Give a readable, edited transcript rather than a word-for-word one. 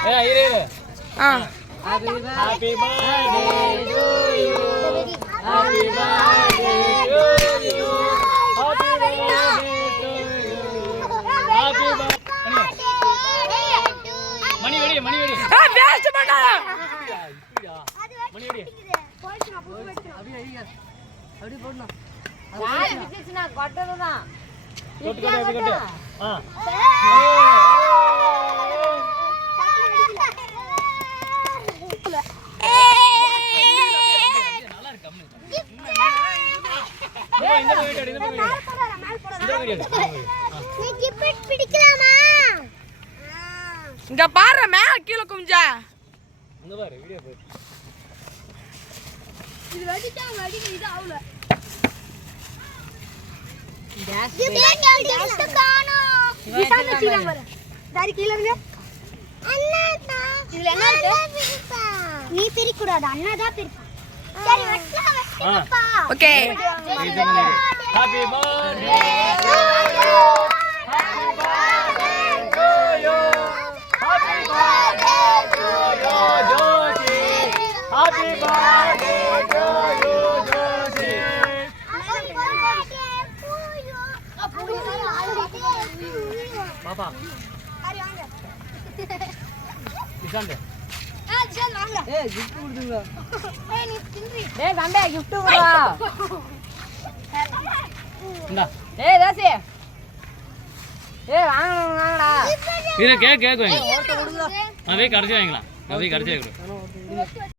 Happy birthday to you. Happy birthday to you. Happy birthday to you. Happy birthday. மணி வெடி waste பண்ணாத மணி வெடி அப்படி போடணும் யாரு விசிச்சுனா கொட்டறதுதான் கொட்டு இங்க பாரு மேல கீழ கும்ஜா இங்க பாரு வீடியோ பாரு இது வெடிச்சா இது ஆவல கேஸ் காணோம் விசால சீனா பாரு தாரி கீழ இருங்க அண்ணா இதுல என்ன இருக்கு நீ பிரிக்க கூடாது அண்ணா தான் பிரிப்பான் சரி வெட்டலாம்ப்பா okay happy birthday to you happy birthday to you happy birthday to you Josie happy birthday to you Josie பாப்பா அரே வாங்க இசாங்க ஜல் வாங்க gift கொடுங்க நீ தின்றி தம்பி gift குடுடா இந்தா தாசி வாங்கடா இது கேக் வாங்க அவவே கடைசி வாங்கலாம் அவவே கடைசி வாங்க